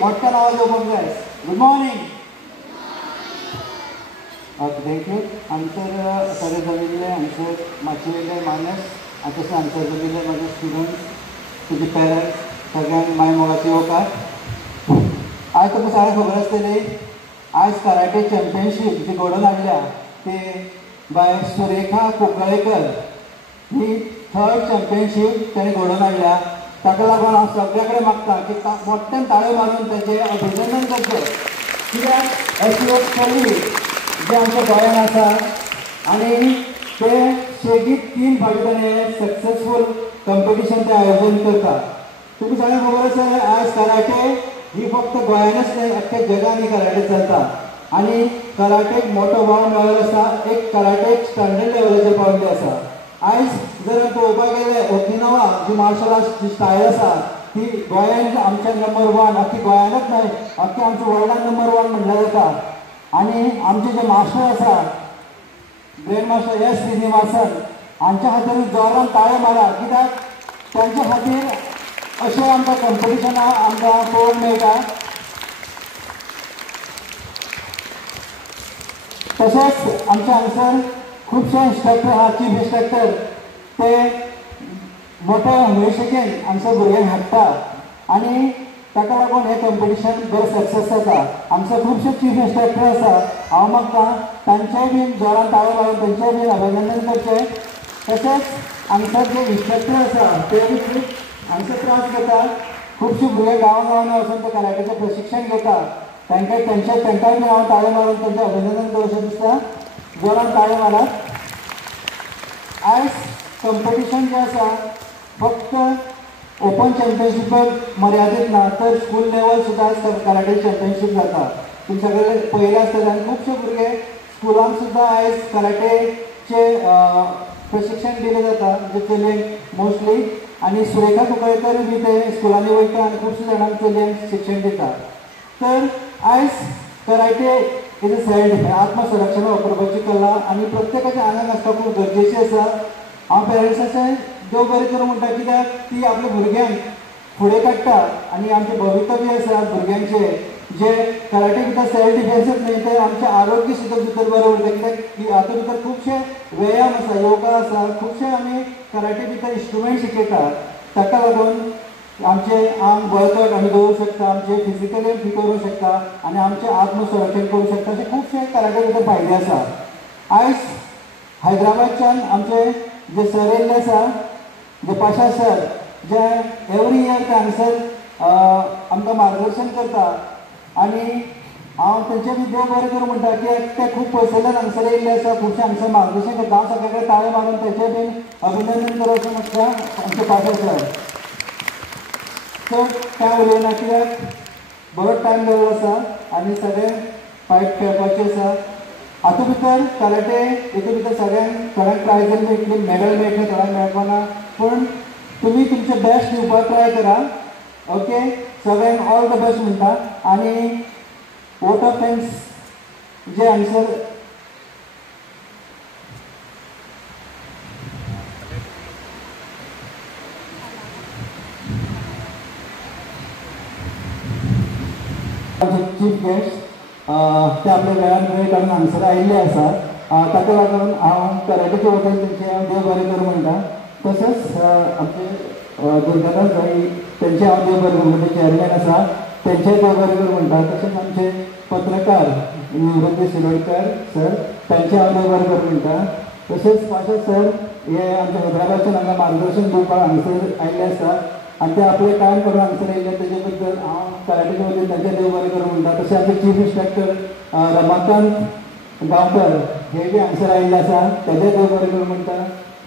मोठ्या नावात येवपाक जाय. Good morning. Okay, thank you. आमचर सगळे जमिल्ले आमचे मातशे वयले मानस आनी तशें आमचर जमिल्ले म्हाजे स्टुडंट्स, तुजे पेरंट्स, सगळ्यांक माय मोगाची येवकार. आज तुमकां सगळ्यांक खबर आसतली, आज कराटे चॅम्पियनशीप जी घडोवन हाडल्या ती बाय सुरेखा कुंकळेकर. ही 3rd चॅम्पियनशीप ताणें घडोवन हाडल्या. ताका लागून हांव सगळे कडेन मागता की मोठ्यान ताळयो मारून ताचें अभिनंदन करचें. कित्याक अशी एक चली जे आमच्या गोंयांत आसा आनी ते शेगीत 3 फावटी ताणें सक्सेसफूल कॉम्पिटिशन ते आयोजन करता. तुमकां सगळ्यांक खबर आसा आज कराटे ही फक्त गोंयानूच न्हय, अख्ख्या जगान ही कराटे चलता. आनी कराटेक मोठो वाव मेळ्ळो आसा. एक कराटेक स्टँडर्ड लेवलाचेर पावल्ली आसा. आयज जर पळोवपाक गेले ओकिनावा जी मार्शल आर्ट्स जी स्टायल आसा ती गोंयांत आमच्या नंबर 1, अख्खी गोंयानूच न्हय अख्ख्या आमच्या वर्ल्डान नंबर 1 म्हणल्यार जाता. आनी आमचे जे मास्टर आसा ग्रँड मास्टर एस श्रीनिवासन हांच्या खातीर जोरान ताळे मारा. कित्याक तांच्या खातीर अशें आमकां कॉम्पिटिशनां आमकां पळोवंक मेळटा. तशेंच आमच्या हांगसर खुबशे इंस्ट्रक्टर आहा, चीफ इंस्ट्रक्टर ते मोठ्या उमेदीन हांगसर भुरग्यांक हाडटा आनी ताका लागून हें कॉम्पिटिशन बरें सक्सेस जाता. हांगसर खुबशे चीफ इंस्ट्रक्टर आसा. हांव मागता तांचेय बीन जोरान ताळे मारून तांचेय बीन अभिनंदन करचें. तशेंच हांगसर जे इंस्ट्रक्टर आसा ते बी खूब हांगसर त्रास घेता. खुबशे भुरगे गांवांनी वचून ते कराटेचें प्रशिक्षण घेता. तांकांय बीन हांव ताळे मारून तांचें अभिनंदन करचें दिसता. जोरान ताळे मारात. आयज कॉम्पिटिशन जें आसा फक्त ओपन चॅम्पियनशिपाक मर्यादीत ना, तर स्कूल लेवल सुद्दां कराटे चॅम्पियनशीप जाता. तुमी सगळे पळयलें आसतलें. आनी खुबशे भुरगे स्कुलांत सुद्दां आयज कराटेचें प्रशिक्षण दिलें जाता जे चलयेंक मोस्टली. आनी सुरेखा कुंकळेकर बी ते स्कुलांनी वयता आनी खुबशे जाणांक चलयांक शिक्षण दिता. तर आयज karate is a self defence, आत्मसंरक्षण वापरपाची कला आनी प्रत्येकाच्या आंगाक आसपाक खूब गरजेची आसा. हांव पेरंट्साचें देव बरें करूं म्हणटा. कित्याक ती आपल्या भुरग्यांक फुडें काडटा आनी आमचें भवितव्य आसा भुरग्यांचें जे कराटे भितर सेल्फ डिफेन्सूच न्हय तर आमचें आरोग्य सुद्दां भितर बरें उरता. कित्याक हातूंत भितर खुबशे व्यायाम आसा, योगा आसा, खुबशे आमी कराटे भितर इंस्ट्रुमेंट शिकयता. ताका लागून आमचें आंग बळकट आमी दवरूंक शकता, आमचें फिजिकली फिट उरूंक शकता आनी आमचें आत्मसंरक्षण करूंक शकता. अशे खुबशे कराटे भितर फायदे आसा. आयज हैदराबादच्यान आमचे जे सर येयल्ले आसा, जे पाशा सर, जे एवरी इयर ते हांगसर आमकां मार्गदर्शन करता आनी हांव तेंचे बी देव बरें करूं म्हणटा. कित्याक ते खूब पयसल्यान हांगसर येयल्ले आसा, खुबशे हांगसर मार्गदर्शन करता. हांव सगळे कडेन ताळे मारून तेंचे बीन अभिनंदन करचें मागता आमचे पाशा सर. चड कांय उलयना कित्याक बरोच टायम जाल्लो आसा आनी सगळें फायट खेळपाचें आसा. हातूंत भितर कराटे हितून भितर सगळ्यांक थोड्यांक प्रायज मेळटली, मॅडल मेळटलें, थोड्यांक मेळपाना. पूण तुमी तुमचें बेस्ट दिवपाक ट्राय करा. ओके, सगळ्यांक ऑल द बेस्ट म्हणटा. आनी वोट ऑफ थँक्स जे हांगसर चीफ गेस्ट ते आपल्या वेळान वेळ काडून हांगसर आयिल्ले आसा. ताका लागून हांव कराटेच्या वतीन तेंचे देव बरें करूं म्हणटा. तशेंच आमचे दुर्गादास भाई तेंचे हांव देव बरें करूं म्हणटा. चेअरमॅन आसा तेंचेय देव बरें करूं म्हणटा. तशेंच आमचे पत्रकार निवृत्ती शिरोडकर सर तांचे हांव देव बरें करूं म्हणटा. तशेंच पाशा सर हे आमच्या हैदराबादच्यान हांगा मार्गदर्शन दिवपाक हांगसर आयिल्ले आसा आनी ते आपले टायम करून हांगसर येयले. तेजे बद्दल हांव कराटेच्या वतीन तांचे देव बरें करूं म्हणटा. तशें आमचे चीफ इंस्ट्रक्टर रमाकांत गांवकर हे बी हांगसर आयिल्ले आसा, तेजे देव बरें करूं म्हणटा.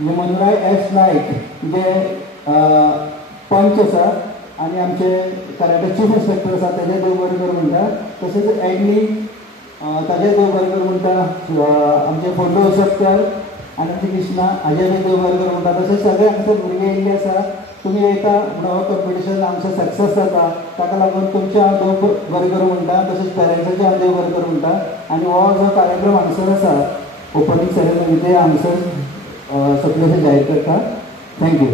म्हणजे मनुराय एस नायक जे पंच आसा आनी आमचे कराटे चीफ इंस्ट्रक्टर आसा तेजे देव बरें करूं म्हणटा. तशेंच एडनी ताजे देव बरें करूं म्हणटा. आमचे फोटो इंस्ट्रक्टर आनंद कृष्णा हाजे बी देव बरें करूं म्हणटा. तशेंच सगळे हांगसर भुरगे येयल्ले आसा. तुमी येता म्हणून हो कॉम्पिटिशन आमचें सक्सेस जाता. ताका लागून तुमचें हांव देव बरें करूं म्हणटा. तशेंच पेरंट्साचें हांव देव बरें करूं म्हणटा. आनी हो जो कार्यक्रम हांगसर आसा ओपनिंग सेरेमनी ते हांगसर सगळें जाहीर करता. थँक्यू.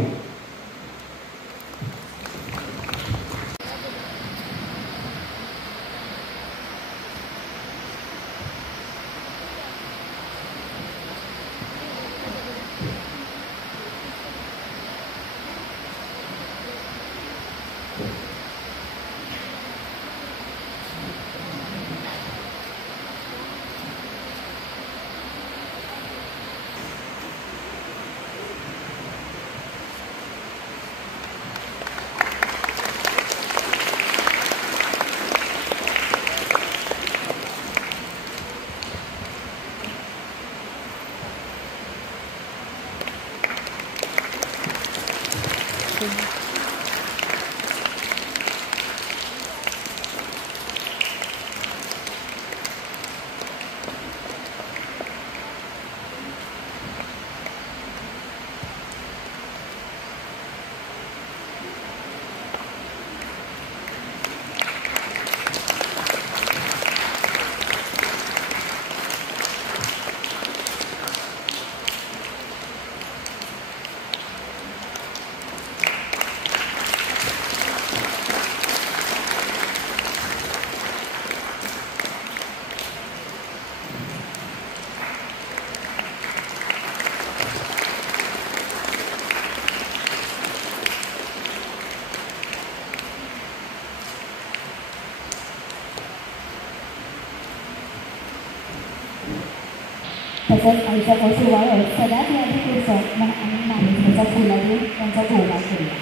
तसंच आयुष्याच्या सुवाळ्यात सगळ्यात यादी उत्सव आणि माणूस फुला देऊन त्यांचा भोगा केला.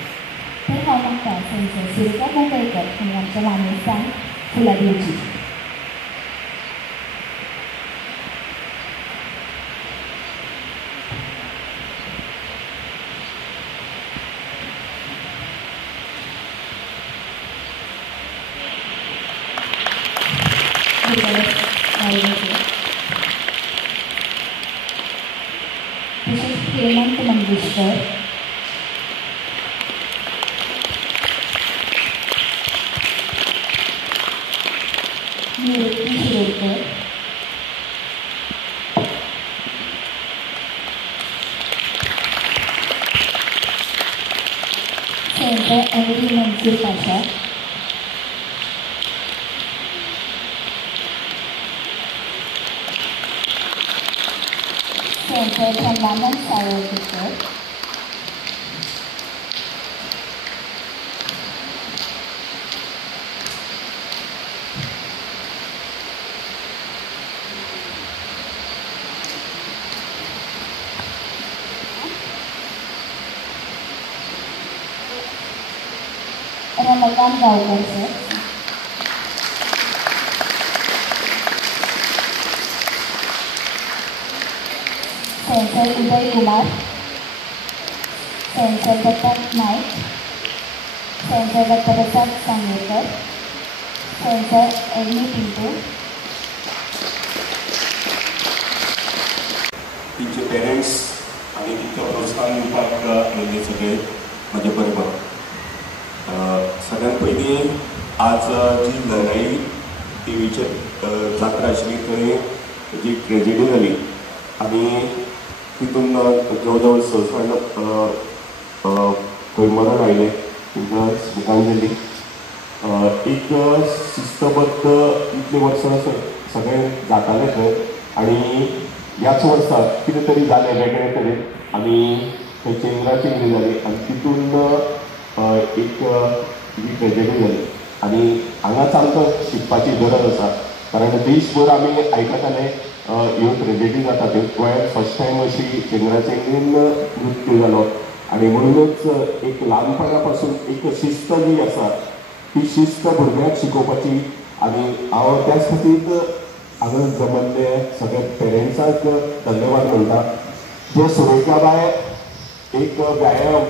तर हांव मागता संसद सुरेखा मुंबईकर हांणी आमच्या माणूसान फुलां दिवची. तसेच Hemant Mangeshkar, Nivrutti Shirodkar, sensei MD Mansoor Pasha, sensei Chandanand Savarkar, Ramakant Gaonkar sir, sensei Uday Kumar, sensei Dattatray Naik, sensei Dattaprasad Sangekar, sensei एडमी पिंटू, तिचे पेरेंट्स आणि तिका प्रोत्साहन दिवपाक येयल्ले सगळे म्हजे बरोबर. सगळ्यात पयलीं आज जी लढाई टीव्हीचेर जात्रा आशिल्ली थंय जी ट्रेजेडी जाली आनी तितून जवळ जवळ 6 जाण खंय मरण आयले, तांकां श्रद्धांजली. एक शिस्तबद्ध इतली वर्सां सगळें जातालें थंय आनी ह्याच वर्सा कितें तरी जालें वेगळे तरेन आनी थंय चेंगराचेंगरी जाली आनी तितून एक जी ट्रेजेडी जाली आनी हांगाच आमकां शिकपाची गरज आसा. कारण देशभर आमी आयकताले ह्यो ट्रेजेडी जाता त्यो. गोंयांत फर्स्ट टायम अशी चेंगराचेंगरीन मृत्यू जालो आनी म्हणूनच एक ल्हानपणा पासून एक शिस्त जी आसा ती शिस्त भुरग्यांक शिकोवपाची आनी हांव त्याच खातीर हांगा जमल्ले सगळ्या पेरेंट्सांक धन्यवाद म्हणटा. जे सुरेखा बाय एक व्यायाम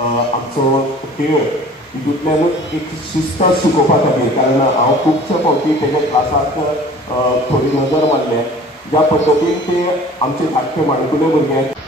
आमचो खेळ हितूंतल्यानूच एक शिस्त शिकोवपा खातीर, कारण हांव खुबशे फावटी तेजे क्लासाक थोडी नजर मारल्या ज्या पद्दतीन ते आमचे धाकटे माणकुले भुरग्यांक